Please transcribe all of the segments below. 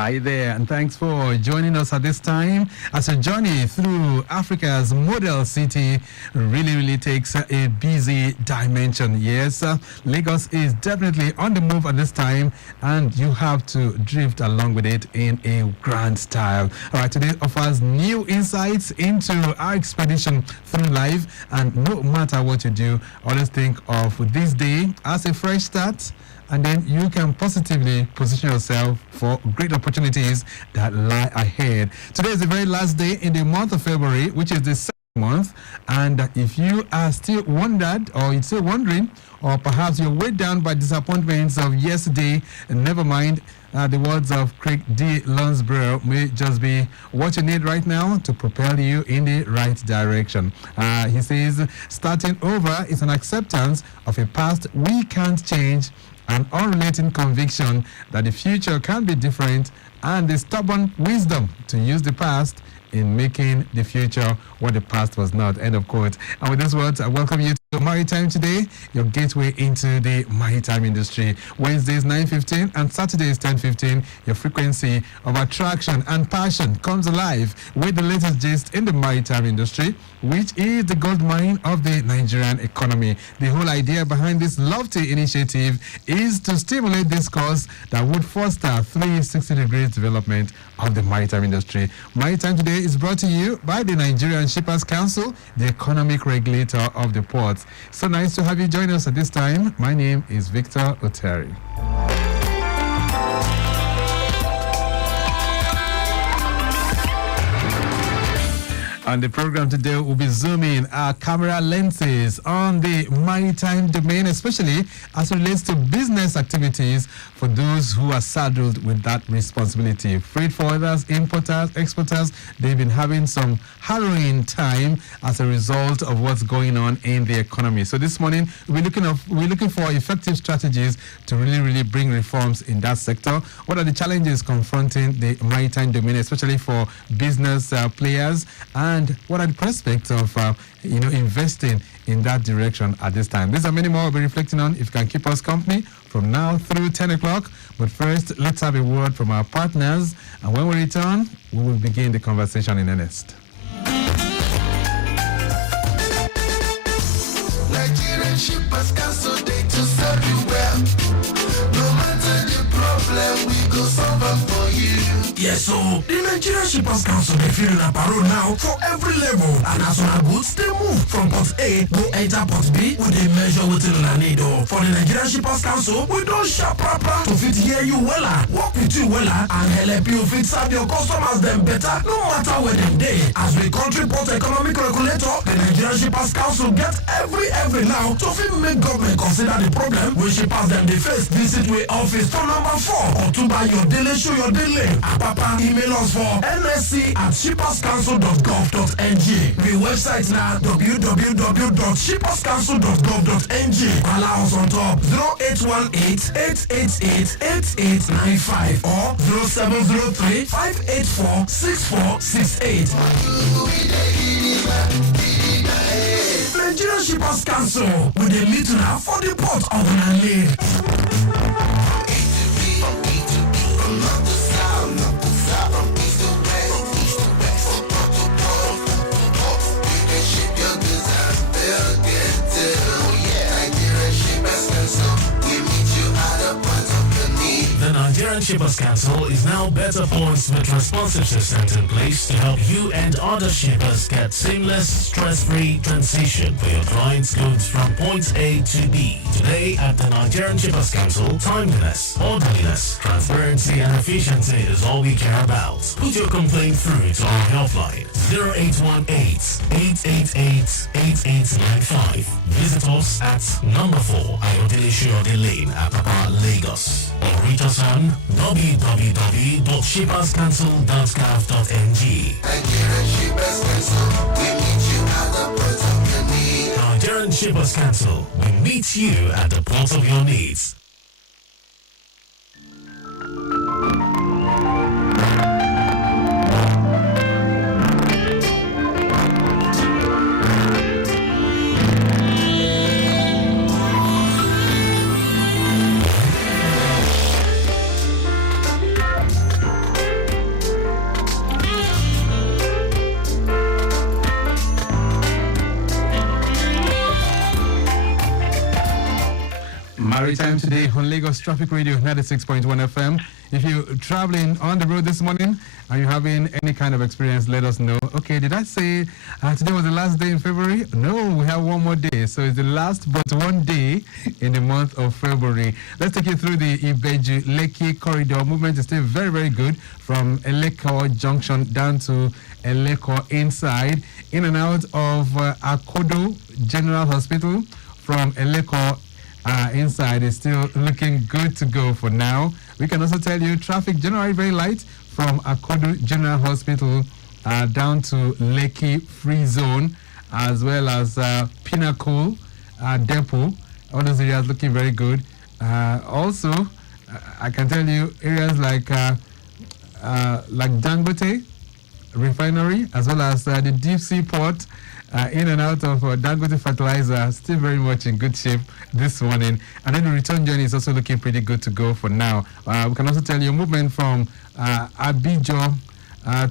Hi there, and thanks for joining us at this time as a journey through Africa's model city really takes a busy dimension. Yes, Lagos is definitely on the move at this time, and you have to drift along with it in a grand style. All right, today offers new insights into our expedition through life, and no matter what you do, always think of this day as a fresh start, and then you can positively position yourself for great opportunities that lie ahead. Today is the very last day in the month of February, which is the second month, and if you are still wondered, or you're still wondering, or perhaps you're weighed down by disappointments of yesterday, never mind. The words of Craig D. Lunsborough may just be what you need right now to propel you in the right direction. He says, starting over is an acceptance of a past we can't change, an unrelenting conviction that the future can be different, and the stubborn wisdom to use the past in making the future what the past was not. End of quote. And with these words, I welcome you to Maritime Today, your gateway into the maritime industry. Wednesdays 9:15 and Saturdays 10:15, your frequency of attraction and passion comes alive with the latest gist in the maritime industry, which is the gold mine of the Nigerian economy. The whole idea behind this lofty initiative is to stimulate discourse that would foster 360 degrees development of the maritime industry. Maritime Today is brought to you by the Nigerian Shippers Council, the economic regulator of the ports. So nice to have you join us at this time. My name is Victor Oteri. On the program today, we'll be zooming our camera lenses on the maritime domain, especially as it relates to business activities for those who are saddled with that responsibility. Freight forwarders, importers, exporters, they've been having some harrowing time as a result of what's going on in the economy. So this morning, we're looking for effective strategies to really bring reforms in that sector. What are the challenges confronting the maritime domain, especially for business players, and what are the prospects of investing in that direction at this time? These are many more we'll be reflecting on if you can keep us company from now through 10 o'clock. But first, let's have a word from our partners, and when we return, we will begin the conversation in earnest. Nigerian Shippers Council, they to serve you well. No matter the problem, we go solve it for you. Yes, so the Nigerian Shippers Council, they feel a parole now for every level. And as our goods, they move from port A, go enter port B, with a measure within the need. For the Nigerian Shippers Council, we don't shop proper to fit hear you weller, work with you weller, and help you fit serve your customers them better, no matter where them day. As we country port economic regulator, the Nigerian Shippers Council get every now to fit make government consider the problem when shippers them they face. Visit we office for number 4 or to buy your daily show your daily. Papa, email us for nsc@shipperscouncil.gov.ng. The website now www.shipperscouncil.gov.ng. Allow us on top 0818-888-8895 or 0703-584-6468. Nigerian Shippers Council with a meeting for the port of the land. The Nigerian Shippers Council is now better poised with responsive systems in place to help you and other shippers get seamless, stress-free transition for your clients' goods from point A to B. Today at the Nigerian Shippers Council, timeliness, orderliness, transparency and efficiency is all we care about. Put your complaint through to our helpline 0818-888-8895. Visit us at number 4 Ayodele Shiode Lane, Apapa, Lagos. Or reach us on www.shipperscouncil.gov.ng. Nigerian Shippers Council, we meet you at the port of your needs. Nigerian Shippers Council, we meet you at the port of your needs. Maritime Today on Lagos Traffic Radio 96.1 FM. If you're traveling on the road this morning and you're having any kind of experience, let us know. Okay, did I say today was the last day in February? No, we have one more day. So it's the last but one day in the month of February. Let's take you through the Ibeju-Lekki corridor. Movement is still very, very good from Eleko Junction down to Eleko inside. In and out of Akodo General Hospital from Eleko inside is still looking good to go for now. We can also tell you traffic generally very light from Akodo General Hospital down to Lekki Free Zone, as well as Pinnacle Depot. All those areas looking very good. Also, I can tell you areas like Dangote Refinery, as well as the deep sea port, in and out of Dangote Fertilizer, still very much in good shape this morning. And then the return journey is also looking pretty good to go for now. We can also tell you movement from Abijo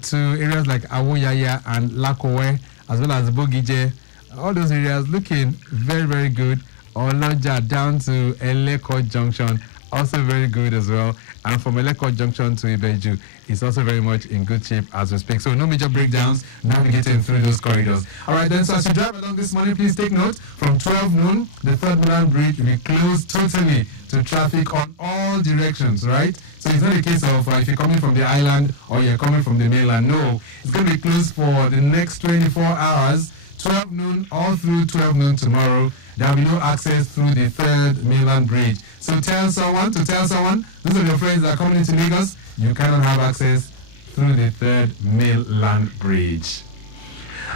to areas like Awoyaya and Lakowe, as well as Bogije. All those areas looking very, very good. Oloja down to Eleko Junction, also very good as well. And from Eleko Junction to Ibeju, it's also very much in good shape as we speak. So no major breakdowns navigating through those corridors. All right, then, so as you drive along this morning, please take note, from 12 noon, the Third Mainland Bridge will be closed totally to traffic on all directions, right? So it's not a case of if you're coming from the island or you're coming from the mainland. No, it's going to be closed for the next 24 hours, 12 noon all through 12 noon tomorrow. There will be no access through the Third Mainland Bridge. So tell someone, those of your friends that are coming into Lagos, you cannot have access through the Third Mainland Bridge.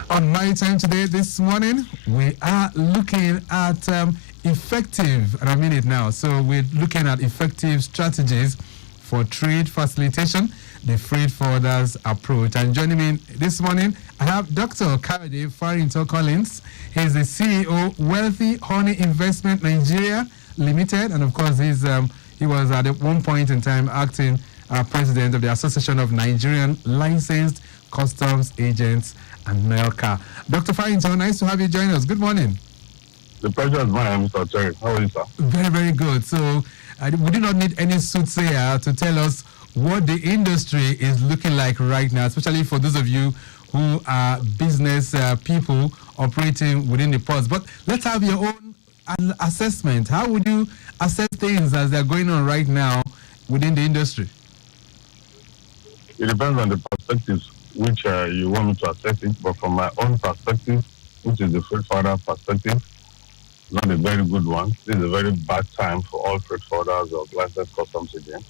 On Maritime Today this morning, we are looking at effective, and I mean it now, so we're looking at effective strategies for trade facilitation, the freight forwarders approach. And joining me this morning, I have Dr. Kayode Farrington Collins. He's the CEO, Wealthy Honey Investment Nigeria Limited, and of course, he was at one point in time acting president of the Association of Nigerian Licensed Customs Agents and NELCA. Dr. Farrington, nice to have you join us. Good morning. The pleasure is mine, Mr. Oteri. How are you, sir? Very, very good. So, we do not need any soothsayer to tell us what the industry is looking like right now, especially for those of you who are business people operating within the ports. But let's have your own assessment. How would you assess things as they're going on right now within the industry? It depends on the perspectives which you want me to assess it, but from my own perspective, which is the freight forwarder perspective, not a very good one. This is a very bad time for all freight forwarders or licensed customs agents.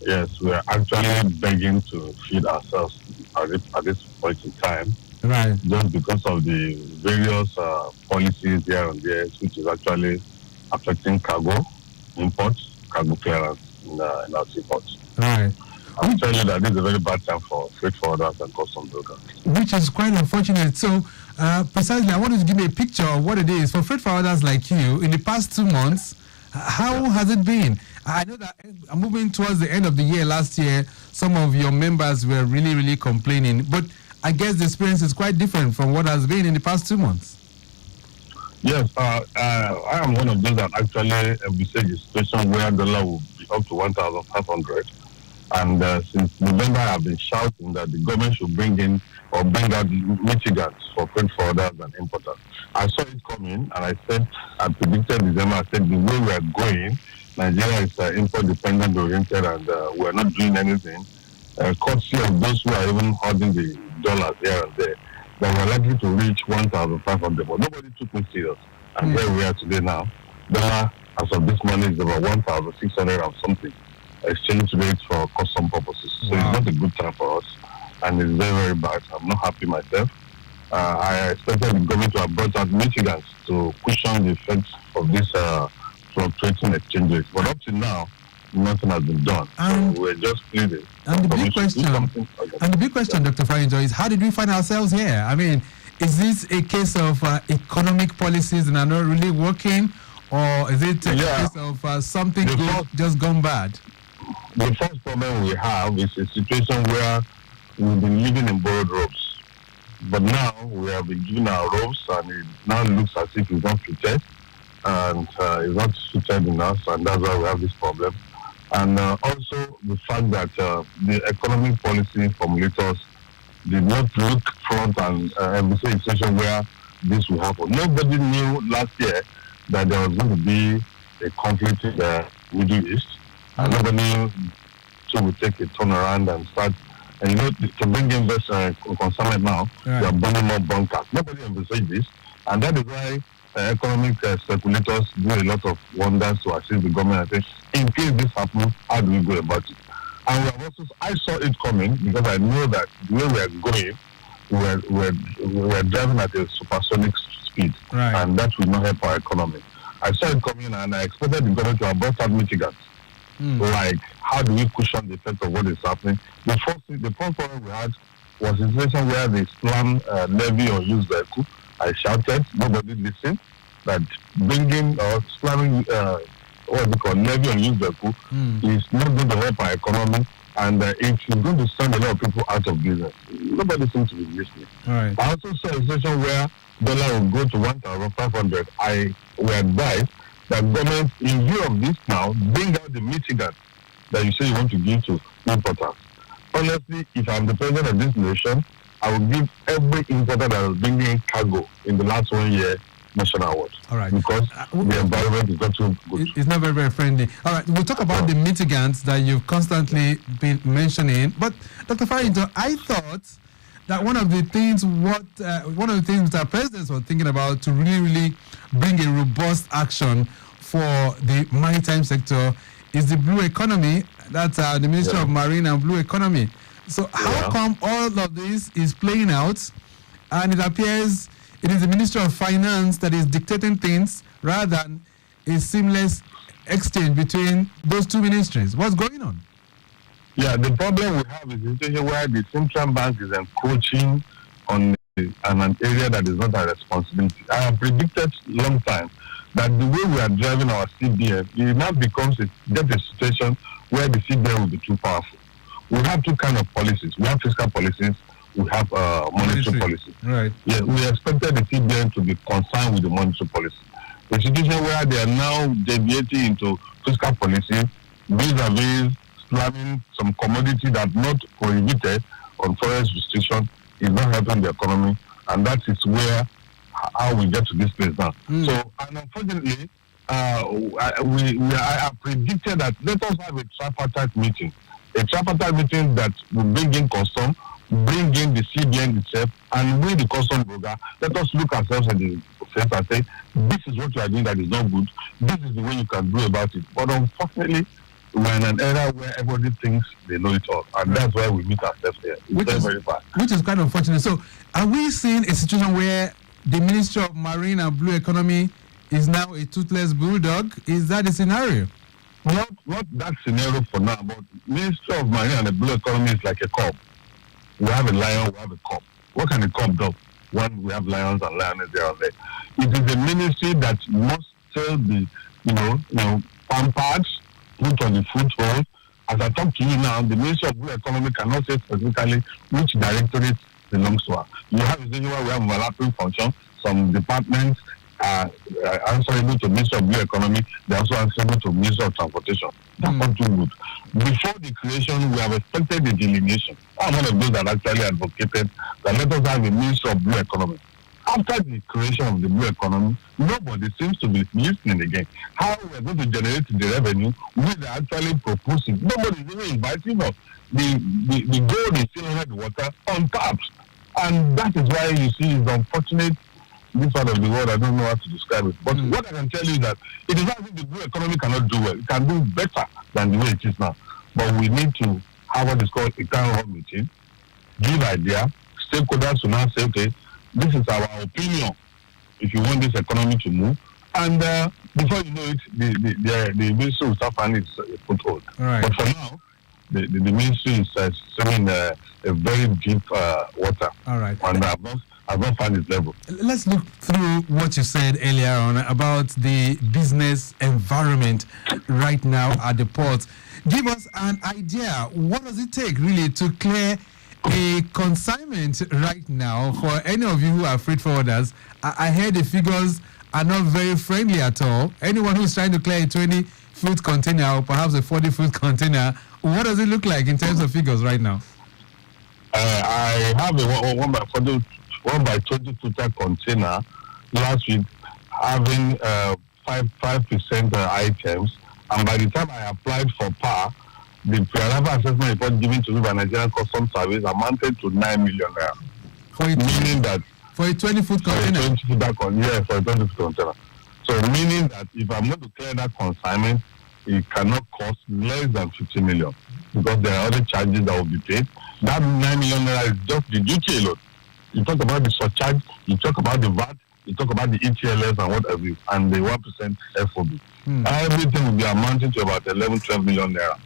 Yes, we are actually begging to feed ourselves at this point in time. Right. Just because of the various policies here and there, which is actually affecting cargo imports, cargo clearance in our seaports. Right. I'll tell you that this is a very bad time for freight forwarders and customs brokers. Which is quite unfortunate. So, precisely, I wanted to give you a picture of what it is for freight forwarders like you in the past 2 months. How has it been? I know that moving towards the end of the year last year, some of your members were really, really complaining. But I guess the experience is quite different from what has been in the past 2 months. Yes, I am one of those that actually envisage a situation where the dollar will be up to 1,500. And since November, I have been shouting that the government should bring in or bring out mitigants for freight forwarders and importers. I saw it coming, and I predicted December. I said the way we are going, Nigeria is import-dependent oriented, and we are not doing anything. Courtesy of those who are even holding the dollars here and there, that we are likely to reach 1,500. But nobody took me serious. And here we are today now. Dollar, as of this morning, is about 1,600 and something. Exchange rates for custom purposes. So it's not a good time for us, and it's very, very bad. I'm not happy myself. I expected the government to have brought out mitigants to cushion the effects of this fluctuating exchange rates. But up to now, nothing has been done. So we're just pleading. And the big question, Dr. Farrington, is how did we find ourselves here? I mean, is this a case of economic policies that are not really working, or is it a case of something good just gone bad? The first problem we have is a situation where we've been living in borrowed ropes. But now we have been given our ropes, and it now looks as if it's not fitted. and is not suited in us, and that's why we have this problem. And also the fact that the economic policy formulators did not look front and envisage a situation where this will happen. Nobody knew last year that there was going to be a conflict in the Middle East, and nobody knew so we take a turnaround and start. And to bring in this consignment now, we are burning more bunkers. Nobody envisaged this, and that is why economic speculators do a lot of wonders to assist the government. And say, in case this happens, how do we go about it? And we have also, I saw it coming because I know that the way we are going, we are driving at a supersonic speed, and that will not help our economy. I saw it coming, and I expected the government to have brought out mitigants. Like, how do we cushion the effect of what is happening? The first problem we had was a situation where they slammed levy on used vehicle. I shouted, nobody listened, that bringing or slamming levy on used vehicle is not going to help our economy, and it's going to send a lot of people out of business. Nobody seems to be listening. I also saw a situation where dollar will go to 1,500. We advised that government, in view of this now, bring out the mitigant that you say you want to give to importers. Honestly, if I'm the president of this nation, I will give every importer that is bringing in cargo in the last 1 year national award. Because the environment is not too good. It's not very, very friendly. All right, we'll talk about the mitigants that you've constantly been mentioning. But Dr. Farrington, I thought that one of the things that presidents were thinking about to really bring a robust action for the maritime sector is the blue economy. That's the Ministry of Marine and Blue Economy. So how come all of this is playing out, and it appears it is the Ministry of Finance that is dictating things rather than a seamless exchange between those two ministries? What's going on? Yeah, the problem we have is a situation where the central bank is encroaching on an area that is not our responsibility. I have predicted long time that the way we are driving our CBN, it now becomes a situation where the CBN will be too powerful. We have two kinds of policies. We have fiscal policies, we have monetary policy. Yeah, we expected the CBN to be concerned with the monetary policy. The situation where they are now deviating into fiscal policy vis-a-vis slamming some commodity that not prohibited on foreign restriction is not helping the economy, and that is where how we get to this place now. So, and unfortunately, I have predicted that let us have a tripartite meeting that will bring in custom, bring in the CBN itself, and with the custom broker, let us look ourselves in the face and say, this is what you are doing that is not good, this is the way you can do about it. But unfortunately, we're in an era where everybody thinks they know it all, and that's why we meet ourselves here. It's very bad. Which is kind of unfortunate. So, are we seeing a situation where the Ministry of Marine and Blue Economy is now a toothless bulldog? Is that the scenario? Not that scenario for now, but Ministry of Marine and the Blue Economy is like a cub. We have a lion, we have a cub. What can a cub do? One, we have lions and lioness there and there. It is a ministry that must still be, pampered, put on the foothold. As I talk to you now, the Ministry of Blue Economy cannot say specifically which directorate belongs to her. You have a situation where we have overlapping function. Some departments are answerable to Ministry of Blue Economy. They are also answerable to Ministry of Transportation. That's not too good. Before the creation, we have expected the delineation. I'm one of those that actually advocated that let us have a Ministry of Blue Economy. After the creation of the Blue Economy, nobody seems to be listening again. How we are going to generate the revenue we are actually proposing. Nobody is even inviting us. The gold is still under the water, untapped. And that is why you see it's unfortunate this part of the world. I don't know how to describe it. But what I can tell you is that it is not as if the blue economy cannot do well. It can do better than the way it is now. But we need to have what is called a town hall meeting, give idea, stakeholders will now say, okay, this is our opinion if you want this economy to move. And before you know it, the ministry will start finding its foothold. But for now, the ministry is swimming a very deep water. And I've not found its level. Let's look through what you said earlier on about the business environment right now at the port. Give us an idea. What does it take really to clear a consignment right now for any of you who are freight forwarders? I heard the figures are not very friendly at all. Anyone who's trying to clear a 20-foot container or perhaps a 40-foot container, what does it look like in terms of figures right now? I have a 1 by 20 footer container last week having 5% items, and by the time I applied for PAR, the pre-arrival assessment report given to me by Nigerian Customs Service amounted to 9 million naira. Meaning that for a 20-foot container. For a 20-foot container. So meaning that if I'm going to clear that consignment, it cannot cost less than 50 million because there are other charges that will be paid. That 9 million naira is just the duty alone. You talk about the surcharge, you talk about the VAT, you talk about the ETLS and what have you, and the 1% FOB. Everything will be amounting to about 11-12 million naira.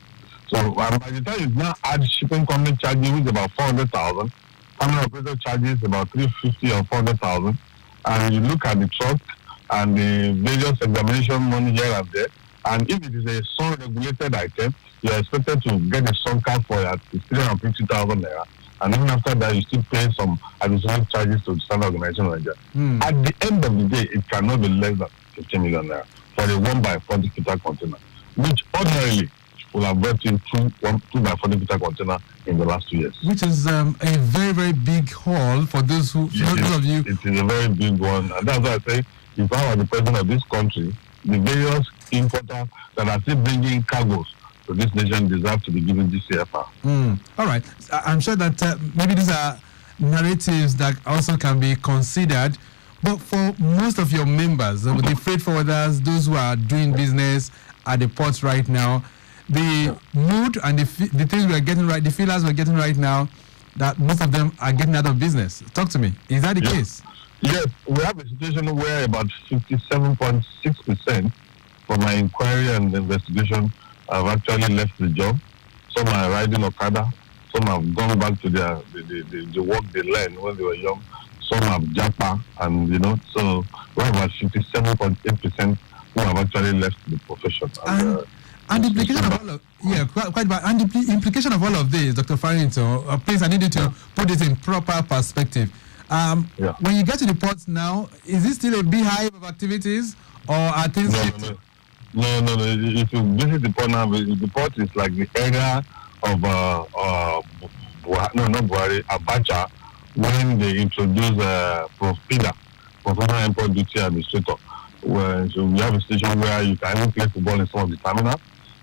So by the time you now add shipping company charges, which is about 400,000, terminal operator charges about 350 or 400,000, and you look at the truck and the various examination money here and there, and if it is a sun-regulated item, you are expected to get a sun card for at 350,000 naira, and even after that, you still pay some additional charges to the Standard Organization of Nigeria. At the end of the day, it cannot be less than 50 million naira for a 1 by 40 footer container, which ordinarily will have brought in 2 by 40 footer container in the last 2 years. Which is a very, very big haul for those of you. It is a very big one, and that's why I say, if I were the president of this country, the various importers that are still bringing cargoes to this nation deserve to be given GCFR. All right. I'm sure that maybe these are narratives that also can be considered, but for most of your members, the freight forwarders, those who are doing business at the ports right now, the mood and the things we're getting right, the feelers we're getting right now, that most of them are getting out of business. Talk to me. Is that the case? Yes, we have a situation where about 57.6% from my inquiry and investigation have actually left the job. Some are riding Okada. Some have gone back to the work they learned when they were young. Some have japa, and so we have about 57.8% who have actually left the profession. And the implication of all of and the implication of all of this, Dr. Farrington, please, I need you to put it in proper perspective. When you get to the ports now, is it still a beehive of activities, or are things shifting? No. If you visit the port now, the port is like the area of Abacha, when they introduced PIDA, Professional Import Duty Administrator. So we have a station where you can even play football in some of the terminals.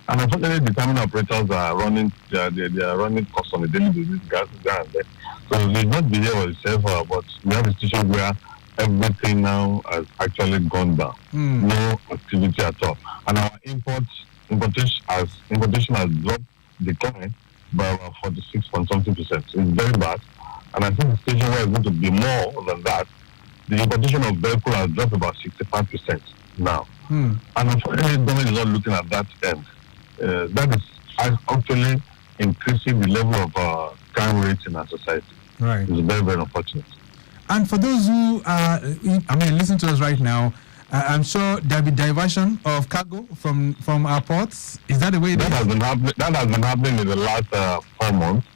And unfortunately, the terminal operators are running, they are running costs on a daily basis, gas there and there. So they not behave for itself, but we have a station where everything now has actually gone down. No activity at all. And our importation has declined by about 46.something%. So it's very bad. And I think the station where it's going to be more than that, the importation of vehicles has dropped about 65% now. And unfortunately, the government is not looking at that end. That is actually increasing the level of crime rates in our society. Right. It's very, very unfortunate. And for those who listen to us right now, I'm sure there'll be diversion of cargo from our ports. Is that the way that has been happening in the last 4 months.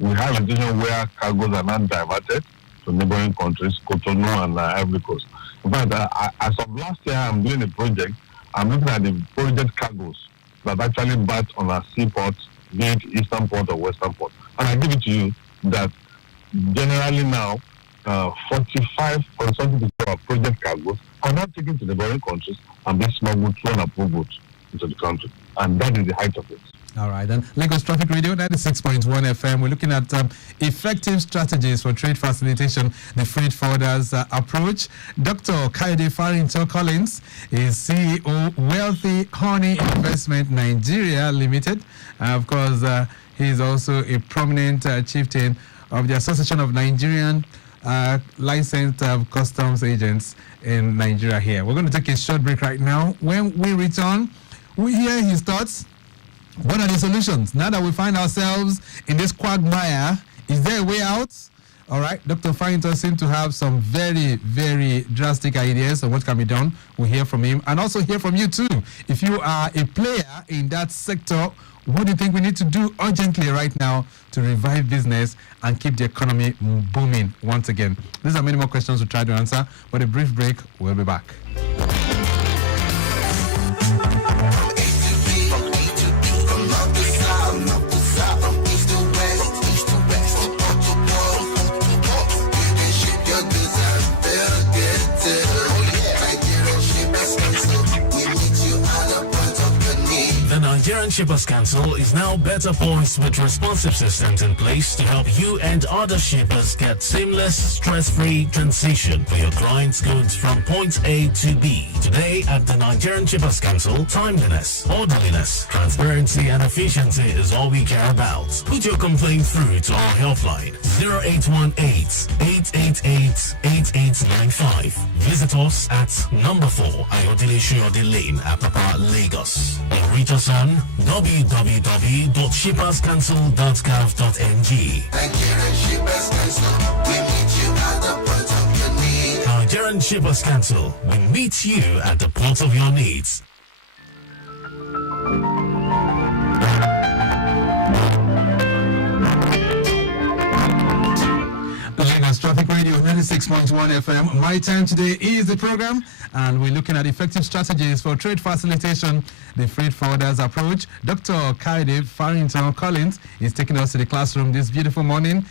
We have a situation where cargoes are not diverted to neighboring countries, Cotonou and Ivory Coast. In fact, as of last year, I'm doing a project. I'm looking at the project cargoes that actually bat on our seaports, be it Eastern Port or Western Port. And I give it to you that generally now, 45% of our project cargoes are not taken to neighboring countries and being smuggled through unapproved routes into the country. And that is the height of it. All right, then Lagos Traffic Radio 96.1 FM. We're looking at effective strategies for trade facilitation, the freight forwarders approach. Dr. Kayode Farrington Collins is CEO, Wealthy Honey Investment Nigeria Limited. Of course, he's also a prominent chieftain of the Association of Nigerian Licensed Customs Agents in Nigeria here. We're going to take a short break right now. When we return, we hear his thoughts. What are the solutions? Now that we find ourselves in this quagmire, is there a way out? All right, Dr. Farrington seems to have some very, very drastic ideas on what can be done. We'll hear from him and also hear from you too. If you are a player in that sector, what do you think we need to do urgently right now to revive business and keep the economy booming once again? These are many more questions we'll try to answer, but a brief break, we'll be back. Nigerian Shippers Council is now better poised with responsive systems in place to help you and other shippers get seamless, stress-free transition for your clients' goods from point A to B. Today at the Nigerian Shippers Council, timeliness, orderliness, transparency and efficiency is all we care about. Put your complaint through to our helpline 0818-888-8895. Visit us at number 4 Ayodele Shoyode Lane, Apapa, Lagos. Or reach us on www.shipperscouncil.gov.ng. Nigerian Shippers Council, we meet you at the point of your need. Nigerian Shippers Council, we meet you at the point of your needs. Lagos Traffic Radio 96.1 FM. My Time Today is the program, and we're looking at effective strategies for trade facilitation, the freight forwarders approach. Dr. Kaide Farrington Collins is taking us to the classroom this beautiful morning.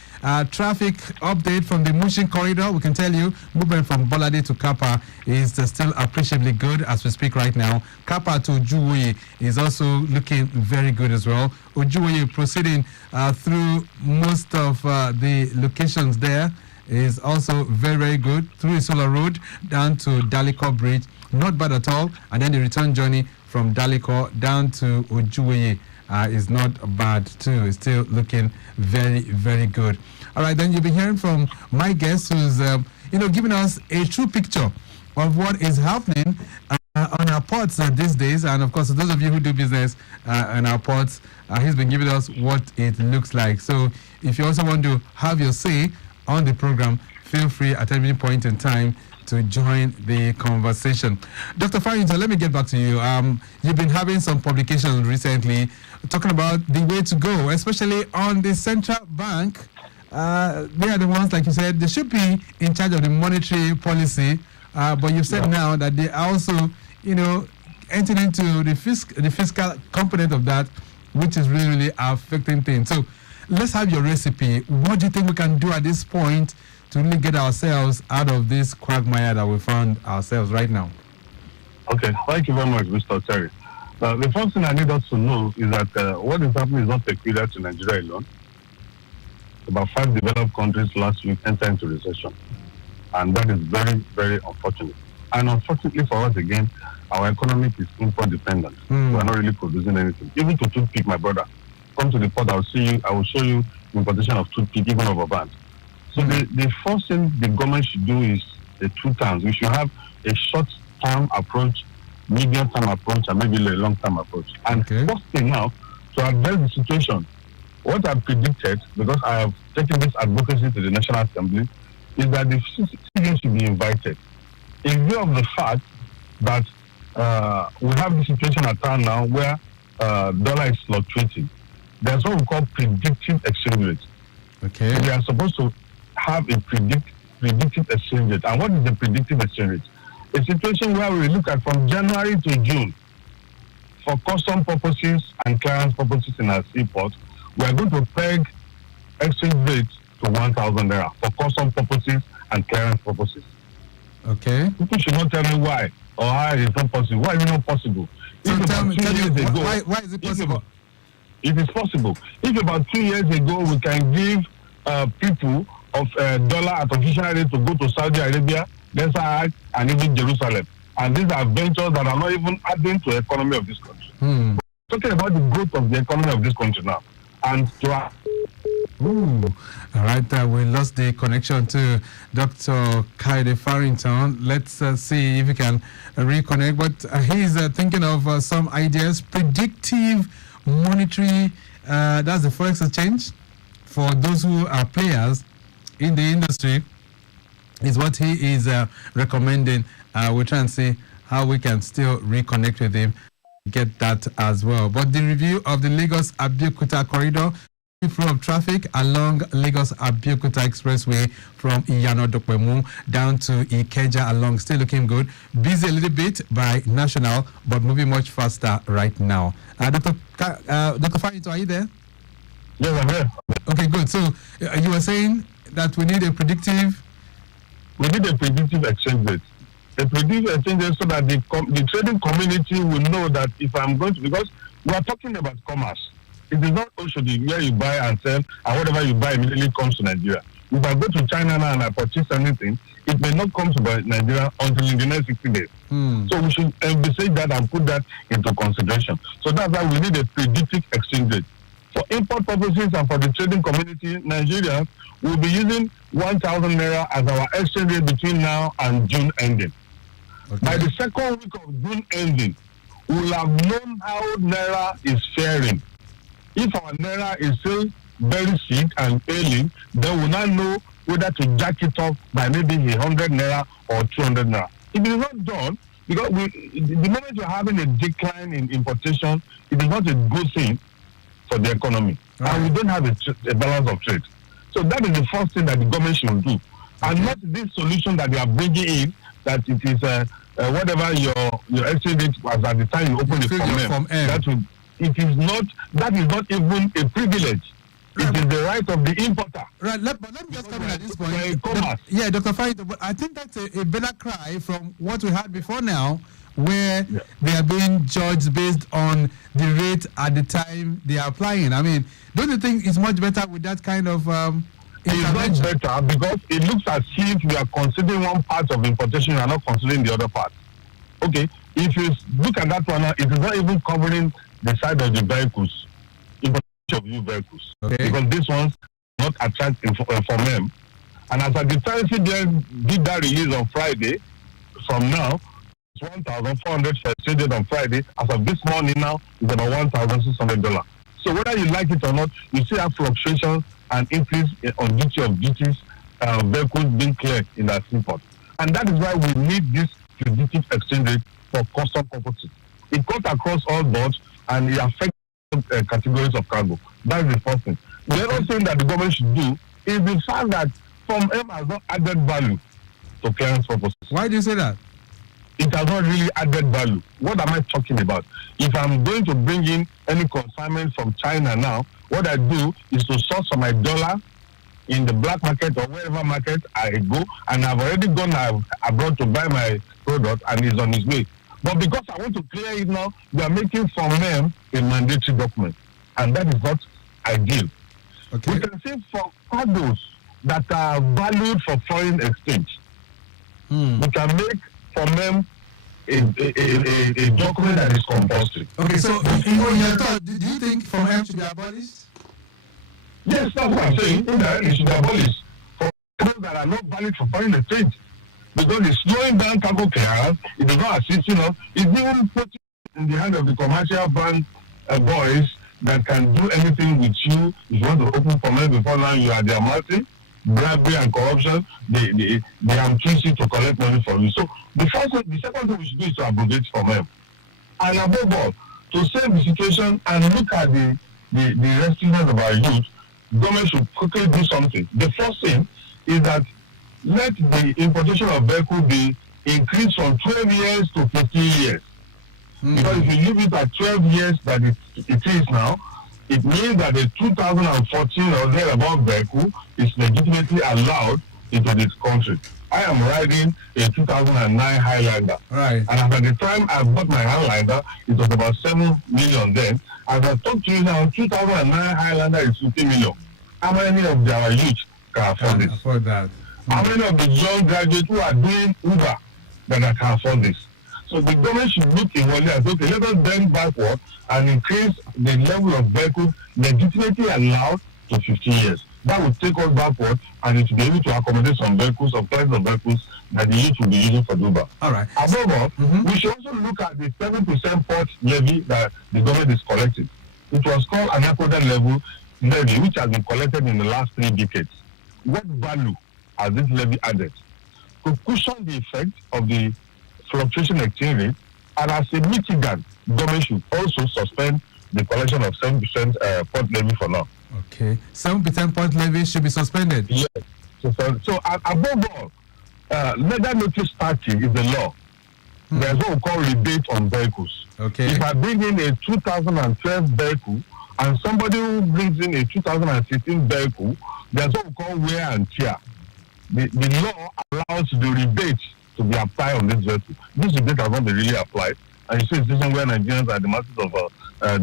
Traffic update from the Mushin corridor. We can tell you movement from Bolade to Kappa is still appreciably good as we speak right now. Kappa to Ujuwe is also looking very good as well. Ujuwe proceeding through most of the locations there is also very, very good. Through Isola Road down to Daliko Bridge, not bad at all. And then the return journey from Daliko down to Ujuwe is not bad too. It's still looking very, very good. All right, then you'll be hearing from my guest who's, giving us a true picture of what is happening on our ports these days. And of course, those of you who do business on our ports, he's been giving us what it looks like. So if you also want to have your say on the program, feel free at any point in time to join the conversation. Dr. Farrington, let me get back to you. You've been having some publications recently talking about the way to go, especially on the central bank. They are the ones, like you said, they should be in charge of the monetary policy, but you've said now that they are also, entering into the fiscal component of that, which is really, really affecting things. So let's have your recipe. What do you think we can do at this point to really get ourselves out of this quagmire that we found ourselves right now? Okay, thank you very much, Mr. Oteri. The first thing I need us to know is that what is happening is not peculiar to Nigeria alone. About 5 developed countries last week entered into recession. And that is very, very unfortunate. And unfortunately for us again, our economy is import dependent. We are not really producing anything. Even to toothpick, my brother. Come to the port, I will show you importation of toothpick, even of a band. So the first thing the government should do is the 2 terms. We should have a short-term approach, medium-term approach, and maybe a long-term approach. And first thing now, to address the situation, what I've predicted, because I have taken this advocacy to the National Assembly, is that the citizens should be invited. In view of the fact that we have the situation at hand now where dollar is fluctuating, there's what we call predictive exchange rate. Okay. So we are supposed to have a predictive exchange rate. And what is the predictive exchange rate? A situation where we look at from January to June for custom purposes and clearance purposes in our seaport, we are going to peg exchange rate to 1,000 naira for custom purposes and clearance purposes. Okay. People should not tell me why or how it is not possible. Why is it not possible? So tell me, Ago, why is it possible? It is possible. If about 2 years ago we can give people of dollar at official rate to go to Saudi Arabia, Desert, and even Jerusalem, and these are ventures that are not even adding to the economy of this country. Talking about the growth of the economy of this country now, and to all right, we lost the connection to Dr. Kaide Farrington. Let's see if we can reconnect. But he's thinking of some ideas. Predictive monetary, that's the forex exchange for those who are players in the industry, is what he is recommending. We'll try and see how we can still reconnect with him, get that as well. But the review of the Lagos-Abeokuta corridor, flow of traffic along Lagos-Abeokuta Expressway from Iyano-Dokpemu down to Ikeja along, still looking good. Busy a little bit by National, but moving much faster right now. Dr. Farrington, are you there? yes, I'm here. Okay, good. So you were saying that we need a predictive exchange rate. a reduced exchange so that the trading community will know that if I'm going to, because we are talking about commerce. It is not Oshodi where you buy and sell, and whatever you buy immediately comes to Nigeria. If I go to China now and I purchase anything, it may not come to Nigeria until in the next 60 days. So we should envisage that and put that into consideration. So that's why we need a predictive exchange rate. For import purposes and for the trading community, Nigeria will be using 1,000 naira as our exchange rate between now and June ending. Okay. By the second week of June ending, we will have known how naira is faring. If our naira is still very sick and ailing, then we'll not know whether to jack it up by maybe 100 naira or 200 naira. If it is not done, because the moment you're having a decline in importation, it is not a good thing for the economy. Right. And we don't have a balance of trade. So that is the first thing that the government should do. Okay. And not this solution that they are bringing in, that it is whatever your exchange rate was at the time you open the form M. That is not even a privilege. It is the right of the importer. Right, but let me just come in at this point. Dr. Faito, but I think that's a better cry from what we had before now, where they are being judged based on the rate at the time they are applying. I mean, don't you think it's much better with that kind of it's not better because it looks as if we are considering one part of importation and not considering the other part. Okay, if you look at that one, it is not even covering the side of the vehicles. Of new vehicles, because these ones not attract from them. And as at the time CBN did that release on Friday, from now it's 1,400 for exchange on Friday. As of this morning now, it's about $1,600. So whether you like it or not, you see a fluctuation and increase on duty of duties, vehicles being cleared in that import. And that is why we need this predictive exchange rate for custom purposes. It cuts across all boards and it affects categories of cargo. That's the first thing. The other thing that the government should do is the fact that Form M has not added value to clearance purposes. Why do you say that? It has not really added value. What am I talking about? If I'm going to bring in any consignment from China now, what I do is to source for my dollar in the black market or wherever market I go, and I've already gone abroad to buy my product and it's on its way. But because I want to clear it now, we are making Form M a mandatory document. And that is not ideal. Okay. We can see for cargoes that are valued for foreign exchange, we can make Form M a document that is compulsory. Okay, so in your thought, do you think Form M should be abolished? Yes, that's what I'm saying. It should be abolished for cargoes that are not valid for foreign exchange. Because it's slowing down cargo clearance, it is not assisting us, it's even putting in the hand of the commercial bank boys that can do anything with you. If you want to open Form M before now, you are their mercy. Bribery and corruption, they ambush you to collect money from you. So the second thing we should do is to abrogate Form M. And above all, to save the situation and look at the restlessness of our youth, government should quickly do something. The first thing is that let the importation of vehicle be increased from 12 years to 15 years. Because if you leave it at 12 years that it is now, it means that the 2014 or thereabout vehicle is legitimately allowed into this country. I am riding a 2009 Highlander. Right. And at the time I bought my Highlander, it was about 7 million then. As I talk to you now, 2009 Highlander is 50 million. How many of our youth can afford this? Afford that. How many of the young graduates who are doing Uber that can afford this? So the government should look in one and say, okay, let us bend backward and increase the level of vehicles legitimately allowed to 15 years. That will take us backward and it will be able to accommodate some vehicles, some kinds of vehicles that the youth will be using for Uber. All right. Above all, we should also look at the 7% port levy that the government is collecting. It was called an accident levy, which has been collected in the last 3 decades. What value has this levy added? To cushion the effect of the fluctuation exchange rate, and as a mitigant, government should also suspend the collection of 7% port levy for now. Okay, 7% port levy should be suspended. Yes. So above all, legal notice party is the law. There's what we call rebate on vehicles. Okay. If I bring in a 2012 vehicle and somebody who brings in a 2016 vehicle, there's what we call wear and tear. The law allows the rebate to be applied on this vessel. This rebate has not been really applied. And you see a situation where Nigerians are the masters of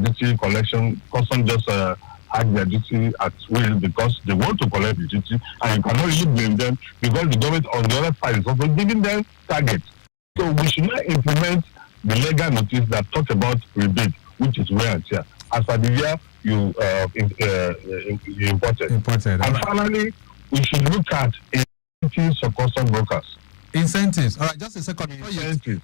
duty collection. Custom just had their duty at will because they want to collect the duty, and you cannot really blame them because the government on the other side is also giving them targets. So we should not implement the legal notice that talks about rebate, which is wear and tear, as per the year you imported. And finally, we should look at incentives for custom brokers. Incentives. All right, just a second.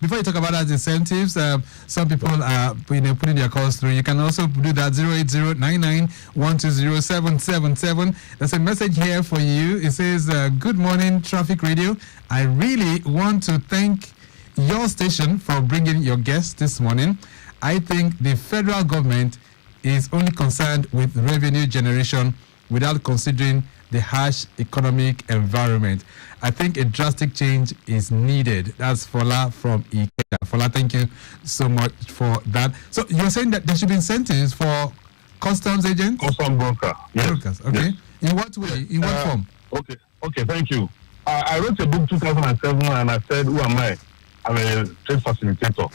Before you talk about that incentives, some people are putting their calls through. You can also do that 08099120777. There's a message here for you. It says, "Good morning, Traffic Radio. I really want to thank your station for bringing your guests this morning. I think the federal government is only concerned with revenue generation without considering the harsh economic environment. I think a drastic change is needed." That's Fola from Ikea. Fola, thank you so much for that. So you're saying that there should be incentives for customs agents? Custom broker. Yes. Brokers, okay. Yes. In what way? In what form? Okay, thank you. I wrote a book 2007 and I said, who am I? I'm a trade facilitator.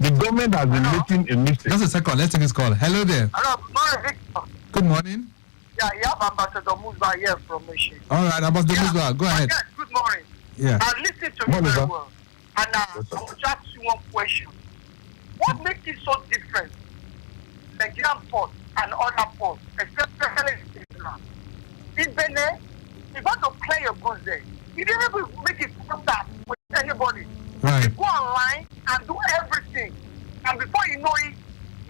The government has been making a mistake. Just a second, let's take this call. Hello there. Hello, good morning, Victor. Good morning. Yeah, you have Ambassador Musba here from Michigan. All right, Ambassador Musba, go ahead. Yes, good morning. Yeah. I listened to you very well. And I will just ask you one question. What makes it so different, Nigerian port and other ports, especially in Nigeria? In Benin, you want to clear your goods there. You didn't even make it contact with anybody. Right. You go online and do everything. And before you know it,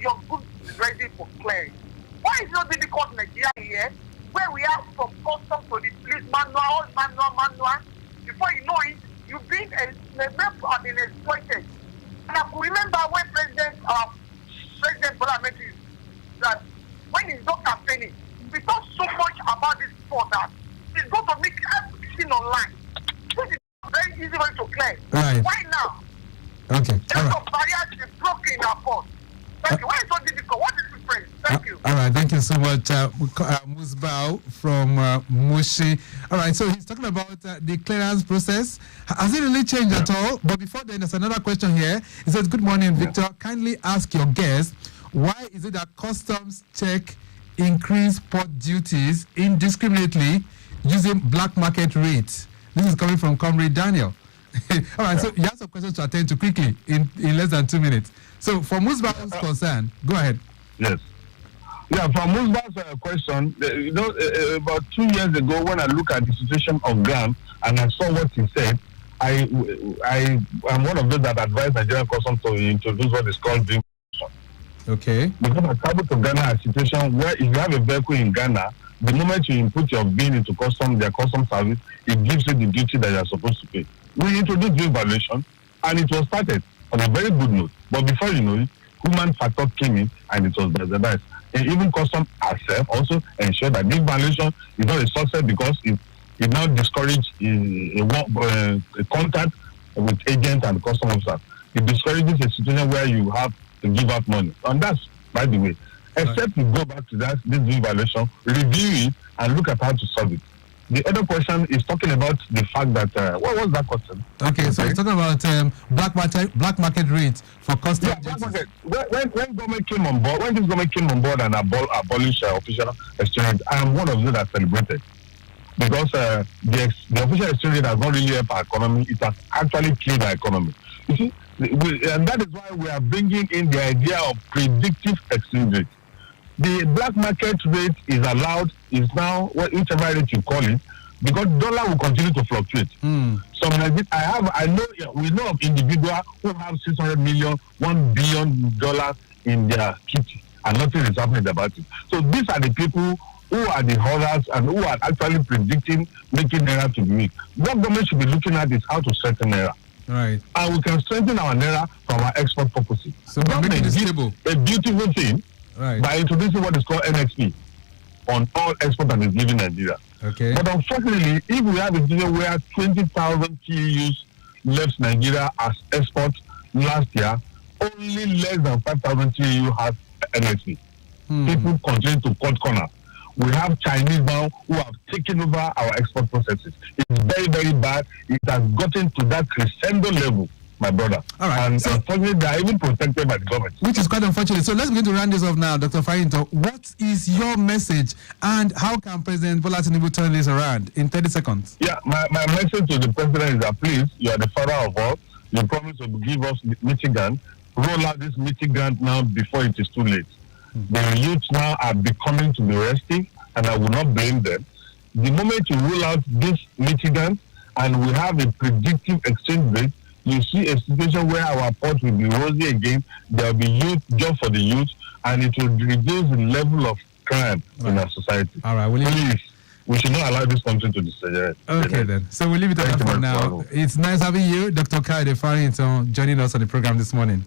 your goods is ready for clearing. Why is it not difficult in Nigeria here, where we have from custom to the police manual. Before you know it, you've been exploited. And I could remember when President Bola met you, that when he's not campaigning, we talk so much about this sport that he's going to make everything online. This is a very easy way to clear. Right. Why now? Okay. All right. Barriers is broken in our port. Thank you. Why is it so difficult? What is the difference? Thank you. All right, thank you so much, Musbao from Mushi. All right, so he's talking about the clearance process. Has it really changed at all? But before then, there's another question here. He says, "Good morning, Victor. Kindly ask your guest, why is it that customs check increase port duties indiscriminately using black market rates?" This is coming from Comrade Daniel. All right, so you have some questions to attend to quickly in less than 2 minutes. So, for Musbao's concern, go ahead. Yes. Yeah, from Musba's question, about 2 years ago, when I look at the situation of Ghana and I saw what he said, I am one of those that advise Nigerian Customs to introduce what is called being. Okay. Because I traveled to Ghana, a situation where if you have a vehicle in Ghana, the moment you input your bill into their custom service, it gives you the duty that you are supposed to pay. We introduced this valuation, and it was started on a very good note. But before you know it, human factor came in, and it was bad. And even custom herself also ensured that this valuation is not a success because it now discourages a contact with agents and custom officers. It discourages a situation where you have to give out money. And that's, by the way, except you go back to this valuation, review it, and look at how to solve it. The other question is talking about the fact that what was that question? Okay, so it's talking about black market rates for customs. Yeah, black market. When government came on board, when this government came on board and abolished official exchange, I am one of those that celebrated because the official exchange rate has not really helped our economy. It has actually killed our economy. You see, and that is why we are bringing in the idea of predictive exchange rate. The black market rate is allowed, is now, whichever rate you call it, because dollar will continue to fluctuate. So we know of individuals who have 600 million, $1 billion in their kitty, and nothing is happening about it. So these are the people who are the holders and who are actually predicting making naira to be weak. What government should be looking at is how to strengthen naira. Right. And we can strengthen our naira from our export purposes. So making it stable. A beautiful thing. Right. By introducing what is called NXP on all export that is leaving Nigeria. Okay. But unfortunately, if we have a situation where 20,000 TEUs left Nigeria as export last year, only less than 5,000 TEU has NXP. People continue to cut corners. We have Chinese now who have taken over our export processes. It's very, very bad. It has gotten to that crescendo level, my brother. All right. And So, unfortunately, they are even protected by the government. which is quite unfortunate. So let's begin to round this off now, Dr. Farinto. What is your message, and how can President Bola Tinubu turn this around in 30 seconds? Yeah, my message to the president is that please, you are the father of all. You promised to give us Michigan. Roll out this Michigan now before it is too late. The youths now are becoming to be restive, and I will not blame them. The moment you roll out this Michigan and we have a predictive exchange rate, you see a situation where our port will be rosy again. There will be youth job for the youth, and it will reduce the level of crime in our society. All right, Please, we should not allow this country to deteriorate. Okay, then. So we'll leave it at that for now. It's nice having you, Dr. Kaide Farinto, joining us on the program this morning.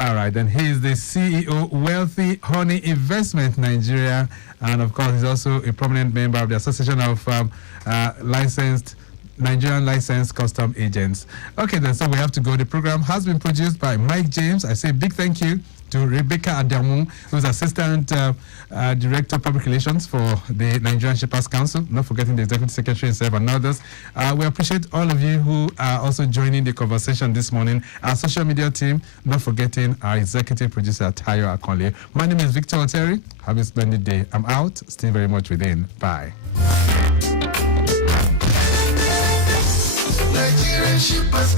All right, then he is the CEO, Wealthy Honey Investment Nigeria, and of course, he's also a prominent member of the Association of Nigerian Licensed Custom Agents. Okay, then, so we have to go. The program has been produced by Mike James. I say big thank you to Rebecca Adamu, who's Assistant Director of Public Relations for the Nigerian Shippers Council, not forgetting the Executive Secretary himself and others. We appreciate all of you who are also joining the conversation this morning. Our social media team, not forgetting our Executive Producer, Tayo Akonle. My name is Victor Oteri. Have a splendid day. I'm out. Stay very much within. Bye. Nigerian shippers